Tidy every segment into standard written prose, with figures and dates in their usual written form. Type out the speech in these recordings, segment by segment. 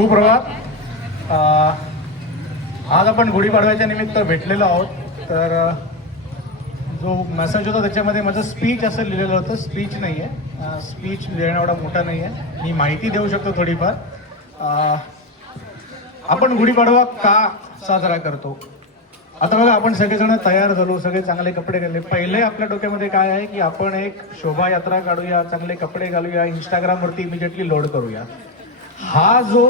सुप्रभात. आज आपण गुढीपाडव्याच्या निमित्त भेटलेलो आहोत. तर जो मेसेज होता त्याच्यामध्ये माझं स्पीच असं लिहिलेलं होतं. स्पीच नाही आहे, स्पीच देणं एवढा मोठा नाही आहे. मी माहिती देऊ शकतो थोडीफार. आपण गुढीपाडवा का साजरा करतो? आता बघा, आपण सगळेजण तयार झालो, सगळे चांगले कपडे घातले. पहिले आपल्या डोक्यामध्ये काय आहे की आपण एक शोभायात्रा काढूया, चांगले कपडे घालूया, इंस्टाग्रामवरती इमिजिएटली लोड करूया. हा जो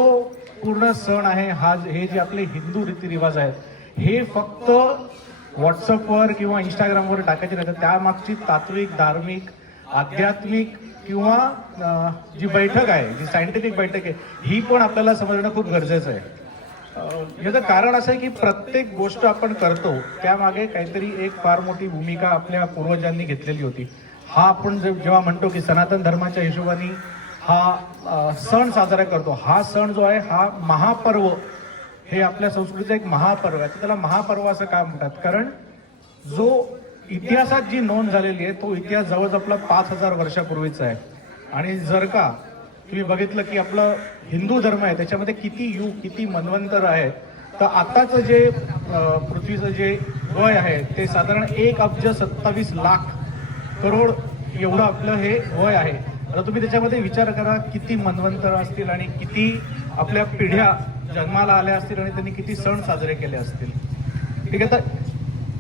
पूर्ण सण आहे, हे जे आपले हिंदू रीतिरिवाज आहेत, हे फक्त व्हॉट्सअपवर किंवा इंस्टाग्रामवर टाकायचे नाही. तर त्यामागची तात्विक, धार्मिक, आध्यात्मिक किंवा जी बैठक आहे, जी सायंटिफिक बैठक आहे, ही पण आपल्याला समजणं खूप गरजेचं आहे. याचं कारण असं आहे की प्रत्येक गोष्ट आपण करतो त्यामागे काहीतरी एक फार मोठी भूमिका आपल्या पूर्वजांनी घेतलेली होती. हा आपण जेव्हा म्हणतो की सनातन धर्माच्या हिशोबाने हा सण साजरा करतो, हा सण जो आहे हा महापर्व, हे आपल्या संस्कृतीचा एक महापर्व आहे. त्याला महापर्व असं का म्हणतात? कारण जो इतिहासात जी नोंद झालेली आहे तो इतिहास जवळ आपला 5000 वर्षापूर्वीचा आहे. आणि जर का तुम्ही बघितलं की आपलं हिंदू धर्म आहे त्याच्यामध्ये किती युग, किती मन्वंतर आहेत, तर आताचं जे पृथ्वीचं जे वय आहे ते साधारण 1,27,00,000 करोड एवढं आपलं हे वय आहे. आता तुम्ही त्याच्यामध्ये विचार करा किती मन्वंतर असतील आणि किती आपल्या पिढ्या जन्माला आल्या असतील आणि त्यांनी किती सण साजरे केले असतील. ठीक आहे, तर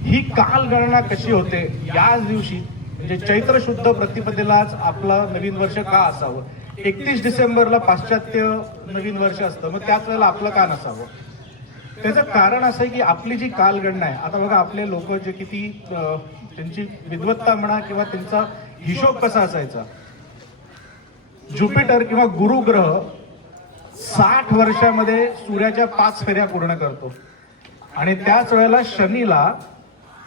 ही कालगणना कशी होते? याच दिवशी म्हणजे चैत्र शुद्ध प्रतिपदेलाच आपलं नवीन वर्ष का असावं? 31 डिसेंबरला पाश्चात्य नवीन वर्ष असतं, मग त्याच वेळेला आपलं का नसावं? त्याचं कारण असं आहे की आपली जी कालगणना आहे, आता बघा आपले लोक जे किती त्यांची विद्वत्ता म्हणा किंवा त्यांचा हिशोब कसा असायचा. ज्युपिटर किंवा गुरु ग्रह 60 वर्षामध्ये सूर्याच्या 5 फेऱ्या पूर्ण करतो आणि त्याच वेळेला शनीला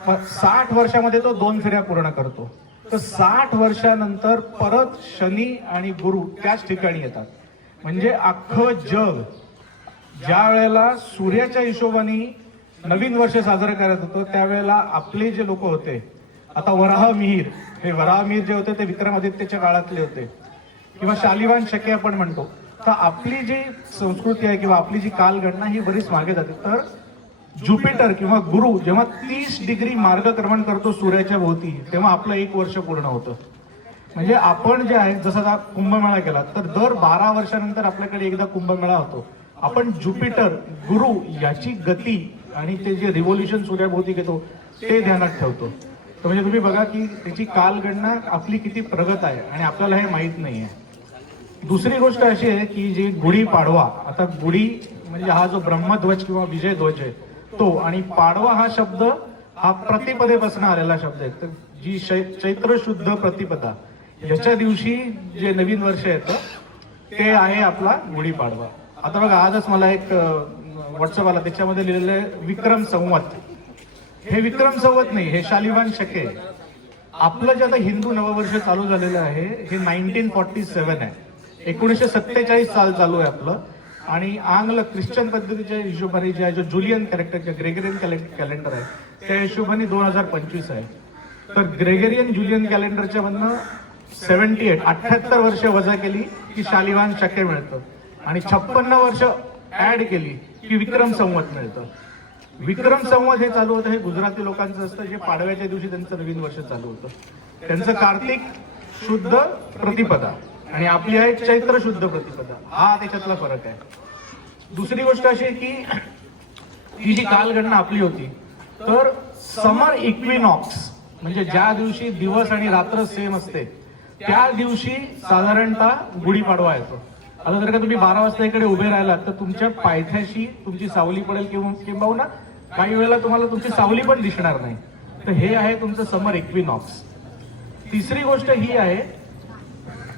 60 वर्षामध्ये तो 2 फेऱ्या पूर्ण करतो. तर 60 वर्षानंतर परत शनी आणि गुरु त्याच ठिकाणी येतात. म्हणजे अख्खं जग ज्या वेळेला सूर्याच्या हिशोबाने नवीन वर्ष साजरं करत होतं त्यावेळेला आपले जे लोक होते, आता वराहमिहीर, हे वराहमिहीर जे होते ते विक्रमादित्यच्या काळातले होते किंवा शालिवाहन शके आपण म्हणतो. तर आपली जी संस्कृती आहे किंवा आपली जी कालगणना ही बरीच मागे जाते. तर ज्युपिटर किंवा गुरु जेव्हा 30 डिग्री मार्गक्रमण करतो सूर्याच्या भोवती, तेव्हा आपलं 1 वर्ष पूर्ण होतं. म्हणजे आपण जे आहे, जसा आता कुंभमेळा केला तर दर 12 वर्षानंतर आपल्याकडे एकदा कुंभमेळा होतो. आपण ज्युपिटर, गुरु याची गती आणि ते जे रिव्होल्युशन सूर्याभोवती घेतो ते ध्यानात ठेवतो. तर म्हणजे तुम्ही बघा की त्याची कालगणना आपली किती प्रगत आहे आणि आपल्याला हे माहीत नाही आहे. दुसरी गोष्ट अशी आहे की जी गुढीपाडवा, आता गुढी म्हणजे हा जो ब्रह्मध्वज किंवा विजय ध्वज आहे तो, आणि पाडवा हा शब्द हा प्रतिपदेपासून आलेला शब्द आहे. तर जी चैत्र शुद्ध प्रतिपदा याच्या दिवशी जे नवीन वर्ष येतं ते आहे आपला गुढीपाडवा. आता बघा, आजच मला एक व्हॉट्सअप आला, त्याच्यामध्ये लिहिलेलं आहे विक्रम संवत. हे विक्रम संवत नाही, हे शालिवाहन शके. आपलं जे आता हिंदू नववर्ष चालू झालेलं आहे हे 1947 आहे. 1947 साल चालू आहे आपलं. आणि आंग्ल ख्रिश्चन पद्धतीच्या हिशोबाने जे आहे, जो जुलियन ग्रेगरियन कॅलेंडर आहे त्या हिशोबाने 2025 आहे. तर ग्रेगरियन जुलियन कॅलेंडरच्या मधनं 78 वर्ष वजा केली की शालिवाहन शके मिळतं आणि 56 वर्ष ऍड केली की विक्रम संवत मिळतं. विक्रम संवत हे चालू होतं, हे गुजराती लोकांचं असतं, जे पाडव्याच्या दिवशी त्यांचं नवीन वर्ष चालू होतं. त्यांचं कार्तिक शुद्ध प्रतिपदा आणि आपली आहे चैत्र शुद्ध प्रतिपदा. हा त्याच्यातला फरक आहे. दुसरी गोष्ट अशी आहे की ही जी कालगणना आपली होती, तर समर इक्विनॉक्स म्हणजे ज्या दिवशी दिवस आणि रात्र सेम असते त्या दिवशी साधारणतः गुढीपाडवा येतो. आता जर का तुम्ही 12 वाजता इकडे उभे राहिलात तर तुमच्या पायथ्याशी तुमची सावली पडेल किंवा काही वेळेला तुम्हाला तुमची सावली पण दिसणार नाही. तर हे आहे तुमचं समर इक्विनॉक्स. तिसरी गोष्ट ही आहे,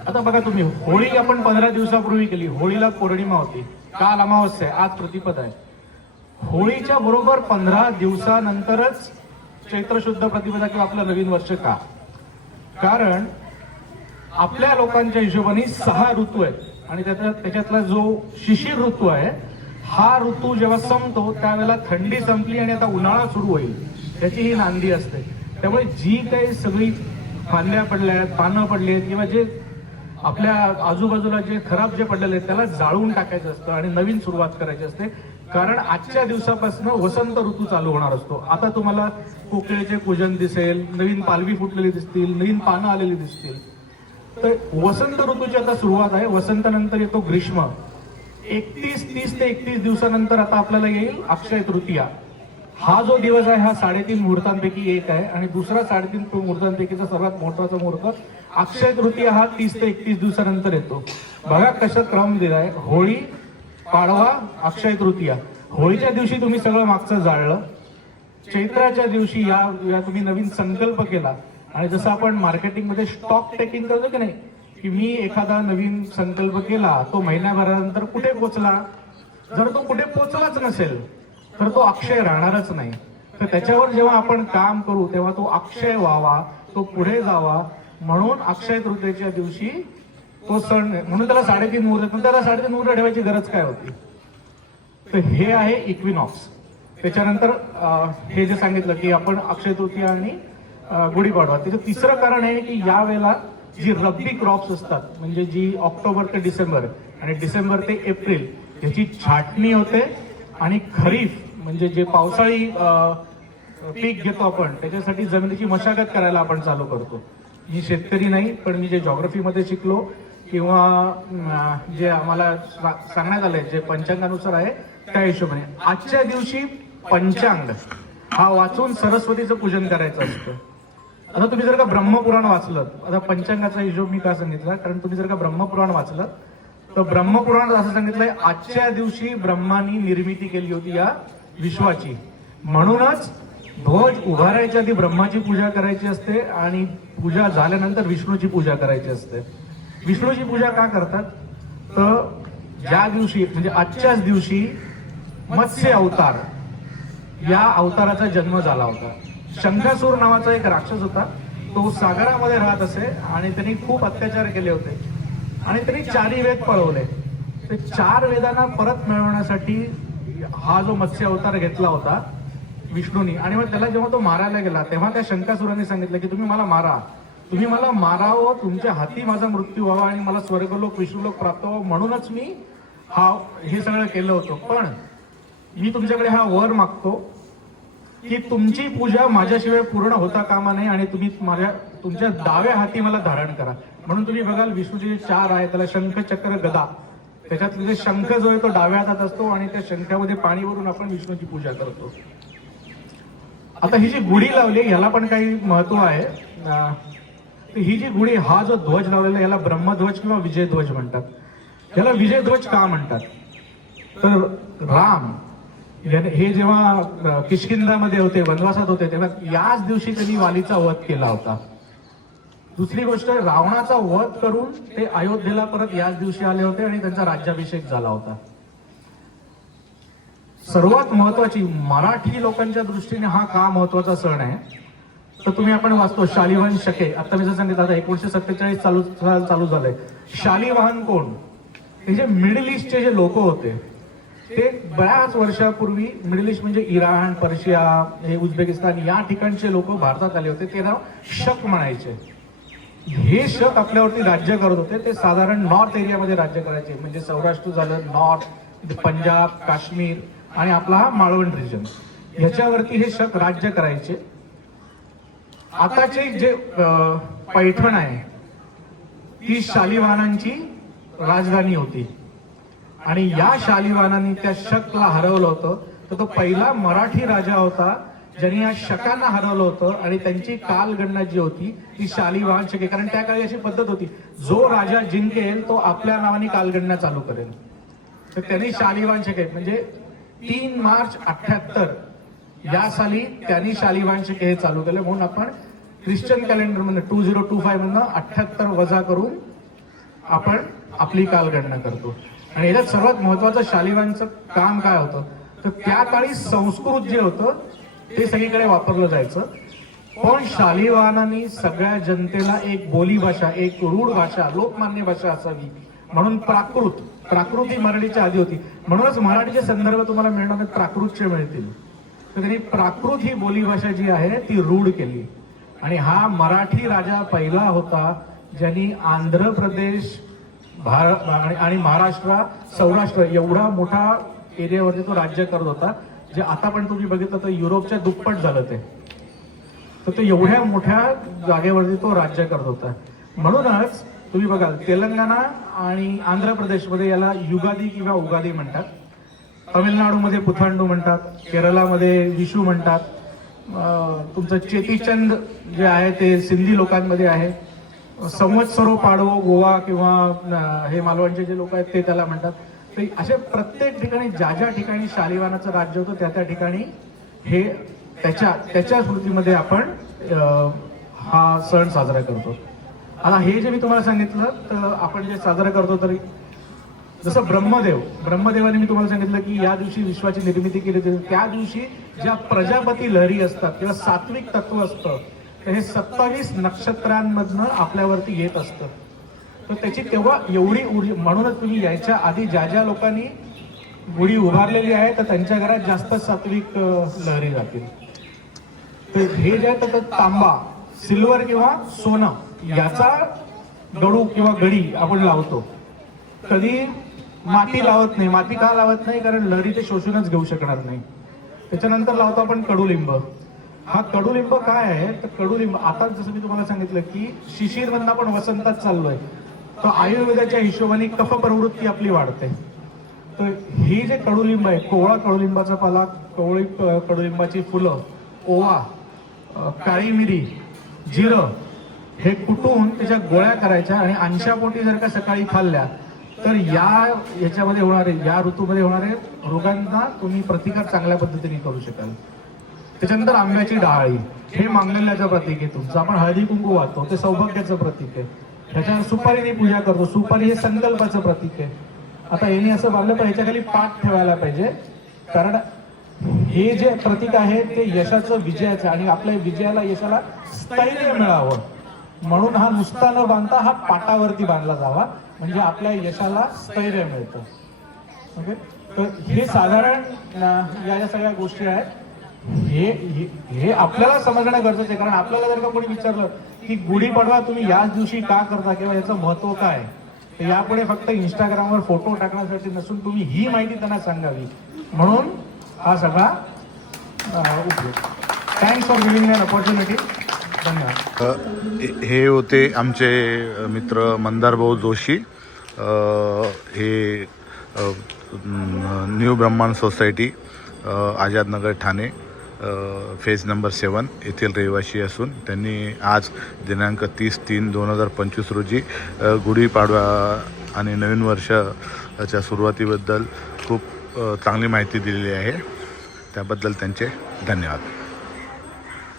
आता बघा तुम्ही, होळी आपण 15 दिवसापूर्वी केली, होळीला पौर्णिमा होती, काल अमावस्या आहे, आज प्रतिपद आहे. होळीच्या बरोबर 15 दिवसानंतरच चैत्र शुद्ध प्रतिपदा किंवा आपलं नवीन वर्ष का? कारण आपल्या लोकांच्या हिशोबाने 6 ऋतू आहेत आणि त्याच्यातला जो शिशिर ऋतू आहे, हा ऋतू जेव्हा संपतो त्यावेळेला थंडी संपली आणि आता उन्हाळा सुरू होईल, त्याची ही नांदी असते. त्यामुळे जी काही सगळी फांद्या पडल्या आहेत, पानं पडली आहेत किंवा जे आपल्या आजूबाजूला जे खराब जे पडलेले आहेत त्याला जाळून टाकायचं असतं आणि नवीन सुरुवात करायची असते. कारण आजच्या दिवसापासून वसंत ऋतू चालू होणार असतो. आता तुम्हाला कोकिळेचे पूजन दिसेल, नवीन पालवी फुटलेली दिसतील, नवीन पानं आलेली दिसतील. तर वसंत ऋतूची आता सुरुवात आहे. वसंतानंतर येतो ग्रीष्म. 30 ते 31 दिवसानंतर आता आपल्याला येईल अक्षय तृतीया. हा जो दिवस आहे हा 3.5 मुहूर्तांपैकी एक आहे आणि दुसरा 3.5 मुहूर्तांपैकीचा सर्वात महत्वाचा मुहूर्त अक्षय तृतीया हा 30 ते 31 दिवसानंतर येतो. बघा कसा क्रम दिलाय. होळी, पाडवा, अक्षय तृतीया. होळीच्या दिवशी तुम्ही सगळं मागचं जाळलं. चैत्राच्या दिवशी या तुम्ही नवीन संकल्प केला आणि जसं आपण मार्केटिंगमध्ये स्टॉक टेकिंग करतो की नाही, की मी एखादा नवीन संकल्प केला, तो महिन्याभरानंतर कुठे पोचला, जर तो कुठे पोचलाच नसेल तर तो अक्षय राहणारच नाही. तर त्याच्यावर जेव्हा आपण काम करू तेव्हा तो अक्षय व्हावा, तो पुढे जावा, म्हणून अक्षय तृतीयेच्या दिवशी तो सण, म्हणून त्याला 3.5 मुहूर्त. पण त्याला 3.5 मुहूर्त ठेवायची गरज काय होती? तर हे आहे इक्विनॉक्स. त्याच्यानंतर हे जे सांगितलं की आपण अक्षय तृतीया आणि गुढीपाडवा. त्याचं तिसरं कारण आहे की या वेळेला जी रब्बी क्रॉप्स असतात, म्हणजे जी ऑक्टोबर ते डिसेंबर आणि डिसेंबर ते एप्रिल याची छाटणी होते आणि खरीफ म्हणजे जे पावसाळी पीक घेतो आपण त्याच्यासाठी जमिनीची मशागत करायला आपण चालू करतो. मी शेतकरी नाही, पण मी जे जॉग्रफीमध्ये शिकलो किंवा जे आम्हाला सांगण्यात आलंय जे पंचांगानुसार आहे त्या हिशोबाने आजच्या दिवशी पंचांग हा वाचून सरस्वतीचं पूजन करायचं असतं. आता तुम्ही जर का ब्रह्मपुराण वाचलं, आता पंचांगाचा हिशोब मी का सांगितला, कारण तुम्ही जर का ब्रह्मपुराण वाचलं तर ब्रह्मपुराणात असं सांगितलंय आजच्या दिवशी ब्रह्मानी निर्मिती केली होती या विश्वाची. म्हणूनच ध्वज उभारायच्या आधी ब्रह्माची पूजा करायची असते आणि पूजा झाल्यानंतर विष्णूची पूजा करायची असते. विष्णूची पूजा का करतात? तर ज्या दिवशी म्हणजे आजच्याच दिवशी मत्स्य अवतार या अवताराचा जन्म झाला होता. शंखासूर नावाचा एक राक्षस होता. तो सागरामध्ये राहत असे आणि त्यांनी खूप अत्याचार केले होते आणि त्यांनी 4 वेद पळवले. ते 4 वेदांना परत मिळवण्यासाठी हा जो मत्स्य अवतार घेतला होता विष्णूनी. आणि मग त्याला जेव्हा तो मारायला गेला तेव्हा त्या शंखासुरांनी सांगितलं की तुम्ही मला मारा, तुम्ही मला मारावं, तुमच्या हाती माझा मृत्यू व्हावा आणि मला स्वर्गलोक विष्णुलोक प्राप्त व्हावं, म्हणूनच मी हे सगळं केलं होतं. पण मी तुमच्याकडे हा वर मागतो की तुमची पूजा माझ्याशिवाय पूर्ण होता कामा नये आणि तुम्ही तुमच्या डाव्या हाती मला धारण करा. म्हणून तुम्ही बघाल विष्णूचे जे 4 आहे त्याला शंख, चक्र, गदा, त्याच्यातले जे शंख जो आहे तो डाव्या हातात असतो आणि त्या शंखामध्ये पाणी भरून आपण विष्णूची पूजा करतो. आता ही जी गुढी लावली याला पण काही महत्व आहे. ही जी गुढी, हा जो ध्वज लावलेला याला ब्रह्मध्वज किंवा विजयध्वज म्हणतात. याला विजयध्वज का म्हणतात? तर राम हे जेव्हा किष्किंधामध्ये होते, वनवासात होते, तेव्हा याच दिवशी त्यांनी वालीचा वध केला होता. दुसरी गोष्ट, रावणाचा वध करून ते अयोध्येला परत याच दिवशी आले होते आणि त्यांचा राज्याभिषेक झाला होता. सर्वात महत्वाची मराठी लोकांच्या दृष्टीने हा का महत्वाचा सण आहे तर तुम्ही आपण वाचतो शालिवाहन शके. आता मी जर सांगितलं आता 1947 चालू झालंय. शालिवाहन कोण? हे जे मिडल ईस्टचे जे लोक होते ते बऱ्याच वर्षापूर्वी, मिडल ईस्ट म्हणजे इराण, पर्शिया, हे उझबेकिस्तान या ठिकाणचे लोक भारतात आले होते. ते नाव शक म्हणायचे. हे शक आपल्यावरती राज्य करत होते. ते साधारण नॉर्थ एरियामध्ये राज्य करायचे, म्हणजे सौराष्ट्र झालं, नॉर्थ, पंजाब, काश्मीर आणि आपला हा माळवण रिजन, ह्याच्यावरती हे शक राज्य करायचे. आताचे जे पैठण आहे ती शालिवाहनांची राजधानी होती आणि या शालिवाहनांनी त्या शकला हरवलं होतं. तर तो पहिला मराठी राजा होता ज्यांनी या शकांना हरवलं होतं आणि त्यांची कालगणना जी होती ती शालिवाहन शके. कारण त्या काळी अशी पद्धत होती, जो राजा जिंकेल तो आपल्या नावाने कालगणना चालू करेल. तर त्यांनी शालिवाहन शके म्हणजे 3 मार्च 78 या साली त्यांनी शालिवाहन शके हे चालू केले. म्हणून आपण ख्रिश्चन कॅलेंडर मध्ये 2025 मधनं 78 वजा करून आपण आपली कालगणना करतो. आणि याच्यात सर्वात महत्वाचं शालिवाहनचं काम काय होतं तर त्या काळी संस्कृत जे होतं ते सगळीकडे वापरलं जायचं. पण शालिवाहनांनी सगळ्या जनतेला एक बोली भाषा, एक रूढ भाषा, लोकमान्य भाषा असावी म्हणून प्राकृत ही मराठीच्या आधी होती. म्हणूनच मराठीचे संदर्भ तुम्हाला मिळणार नाही, प्राकृतचे मिळतील. तर त्यांनी प्राकृत ही बोली भाषा जी आहे ती रूढ केली आणि हा मराठी राजा पहिला होता ज्यांनी आंध्र प्रदेश आणि महाराष्ट्र सौराष्ट्र एवढा मोठा एरियावरती तो राज्य करत होता, जे आता पण तुम्ही बघितलं तर युरोपच्या दुप्पट झालं ते. तर तो एवढ्या मोठ्या जागेवरती तो राज्य करत होता. म्हणूनच तुम्ही बघाल तेलंगणा आणि आंध्र प्रदेशमध्ये याला युगादी किंवा उगादी म्हणतात, तमिळनाडूमध्ये पुथांडू म्हणतात, केरळामध्ये विशू म्हणतात, तुमचं चेतीचंद जे आहे ते सिंधी लोकांमध्ये आहे, संवत्सरो पाडवो गोवा किंवा हे मालवणचे जे लोक आहेत ते त्याला म्हणतात. तर असे प्रत्येक ठिकाणी ज्या ज्या ठिकाणी शालिवानाचं राज्य होतं त्या त्या ठिकाणी हे त्याच्या स्मृतीमध्ये आपण हा सण साजरा करतो. आता हे जे मी तुम्हाला सांगितलं तर आपण जे साजरा करतो तरी जसं ब्रह्मदेवाने मी तुम्हाला सांगितलं की या दिवशी विश्वाची निर्मिती केली होती. त्या दिवशी ज्या प्रजापती लहरी असतात किंवा सात्विक तत्व असतं तर हे 27 नक्षत्रांमधनं आपल्यावरती येत असतं. तर त्याची तेव्हा एवढी ऊर्जा, म्हणूनच तुम्ही यायच्या आधी ज्या ज्या लोकांनी गुढी उभारलेली आहे तर त्यांच्या घरात जास्त सात्विक लहरी जातील. तर हे जे आहे तर तांबा, सिल्वर किंवा सोनं याचा गडू किंवा गडी आपण लावतो. कधी माती लावत नाही. माती का लावत नाही? कारण लहरी ते शोषूनच घेऊ शकणार नाही. त्याच्यानंतर लावतो आपण कडुलिंब. हा कडुलिंब काय आहे तर कडुलिंब आता जसं मी तुम्हाला सांगितलं की शिशिर मधून आपण वसंतात चाललोय, तर आयुर्वेदाच्या हिशोबाने कफ प्रवृत्ती आपली वाढते. तर हे जे कडुलिंब आहे, कोवळा कडुलिंबाचा पाला, कोवळी कडुलिंबाची फुलं, ओवा, काळी मिरी, जिरं हे कुटून त्याच्या गोळ्या करायच्या आणि अंशापोटी जर का सकाळी खाल्ल्या तर याच्यामध्ये होणारे, या ऋतूमध्ये होणारे रोगांना तुम्ही प्रतिकार चांगल्या पद्धतीने करू शकाल. त्याच्यानंतर आंब्याची डाळी, हे मांगल्याचं प्रतीक आहे तुमचं. आपण हळदी कुंकू वाहतो ते सौभाग्याचं प्रतीक आहे. त्याच्यावर सुपारीने पूजा करतो. सुपारी हे संकल्पाचं प्रतीक आहे. आता यांनी असं मानलं पण ह्याच्या खाली पाठ ठेवायला पाहिजे, कारण हे जे प्रतीक आहे ते यशाचं, विजयाचं, आणि आपल्या विजयाला, यशाला स्थैर्य मिळावं म्हणून हा नुसता न बांधता हा पाटावरती बांधला जावा, म्हणजे आपल्या यशाला स्थैर्य मिळतं. ओके, तर हे साधारण या सगळ्या गोष्टी आहेत. हे आपल्याला समजणं गरजेचं आहे. कारण आपल्याला जर का कोणी विचारलं की गुढीपाडवा तुम्ही याच दिवशी का करता किंवा याचं महत्व काय, तर यापुढे फक्त इंस्टाग्रामवर फोटो टाकण्यासाठी नसून तुम्ही ही माहिती त्यांना सांगावी म्हणून हा सगळा उपयोग. Thanks for giving me an opportunity. धन्यवाद. हे होते आमचे मित्र मंदार भाऊ जोशी. हे न्यू ब्रह्मांड society, Azad Nagar, Thane, phase number 7 येथील रहिवासी असून त्यांनी आज दिनांक 30/3/2025 रोजी गुढीपाडवा आणि नवीन वर्षाच्या सुरुवातीबद्दल खूप चांगली माहिती दिलेली आहे. त्याबद्दल त्यांचे धन्यवाद.